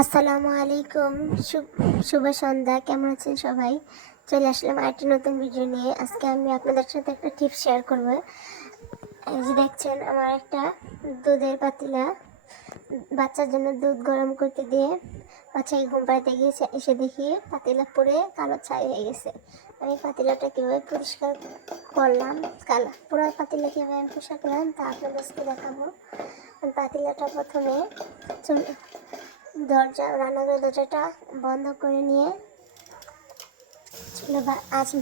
আসসালামু আলাইকুম। শুভ সন্ধ্যা। কেমন আছেন সবাই? চলে আসলাম আরেকটি নতুন ভিডিও নিয়ে। আজকে আমি আপনাদের সাথে একটা টিপ শেয়ার করব। এই যে দেখছেন, আমার একটা দুধের পাতিলা। বাচ্চার জন্য দুধ গরম করতে দিয়ে বাচ্চাকে ঘুম পাড়াতে গিয়েছে। এসে দেখি পাতিলা পুড়ে কালো ছাই হয়ে গেছে। আমি পাতিলাটা কীভাবে পরিষ্কার করলাম? কালো পুরো পাতিলা কীভাবে আমি পরিষ্কার করলাম তা আপনাদেরকে দেখাবো। পাতিলাটা প্রথমে দরজা, রান্নাঘরের দরজাটা বন্ধ করে নিয়ে চুলো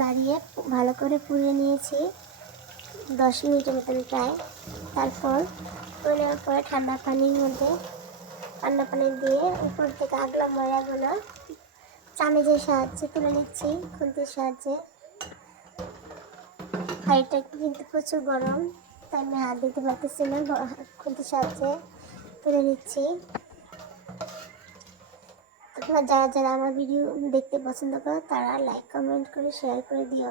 বাড়িয়ে ভালো করে পুড়ে নিয়েছি। দশ মিনিটের মতন প্রায়। তারপর পুড়ে নেওয়ার পরে ঠান্ডা পানির মধ্যে ঠান্ডা পানি দিয়ে উপর থেকে আগলা ময়লাগুলো চামেচের সাহায্যে তুলে নিচ্ছি, খুন্তির সাহায্যে। হাইটা কিন্তু প্রচুর গরম, তাই আমি হাত দিতে পারতেছি না খুন্তির সাহায্যে তুলে নিচ্ছি। তোমরা যারা যারা আমার ভিডিও দেখতে পছন্দ করো তারা লাইক কমেন্ট করে শেয়ার করে দিও।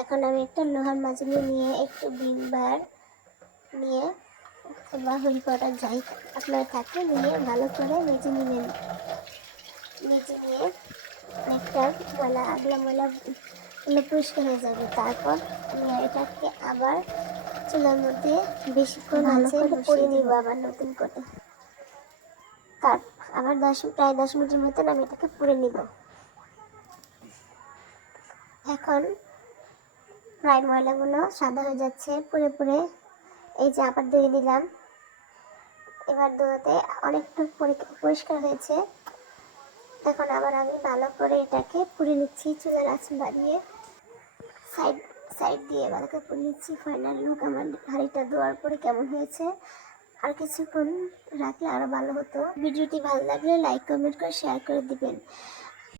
এখন আমি একটা লোহার মাজনি নিয়ে একটু বিম বার নিয়ে হরি পাউডার যাই আপনার থাকে নিয়ে ভালো করে মেজে নেবেন। মেজে নিয়ে অনেকটা ময়লা আগলা ময়লা পরিষ্কার হয়ে যাবে। তারপর আমি এটাকে আবার চুলার মধ্যে বেশিক্ষণ আছে করে পরে দিব আবার নতুন করে। তার আবার দশ প্রায় দশ মিনিটের মতন আমি এটাকে পুড়ে নিব। এখন প্রায় ময়লাগুলো সাদা হয়ে যাচ্ছে, পুড়ে পুড়ে। এই যে আবার ধুয়ে দিলাম এবার ধোয়াতে অনেকটা পরি- পরিষ্কার হয়েছে। এখন আবার আমি ভালো করে এটাকে পুড়ে নিচ্ছি চুলার আঁচ বাড়িয়ে। সাইড সাইড দিয়ে ভালো করে পুড়ে নিচ্ছি। ফাইনাল লুক আমার হাঁড়িটা ধোয়ার পরে কেমন হয়েছে। আর কিছুক্ষণ রাখলে আরও ভালো হতো। ভিডিওটি ভালো লাগলে লাইক কমেন্ট করে শেয়ার করে দিবেন।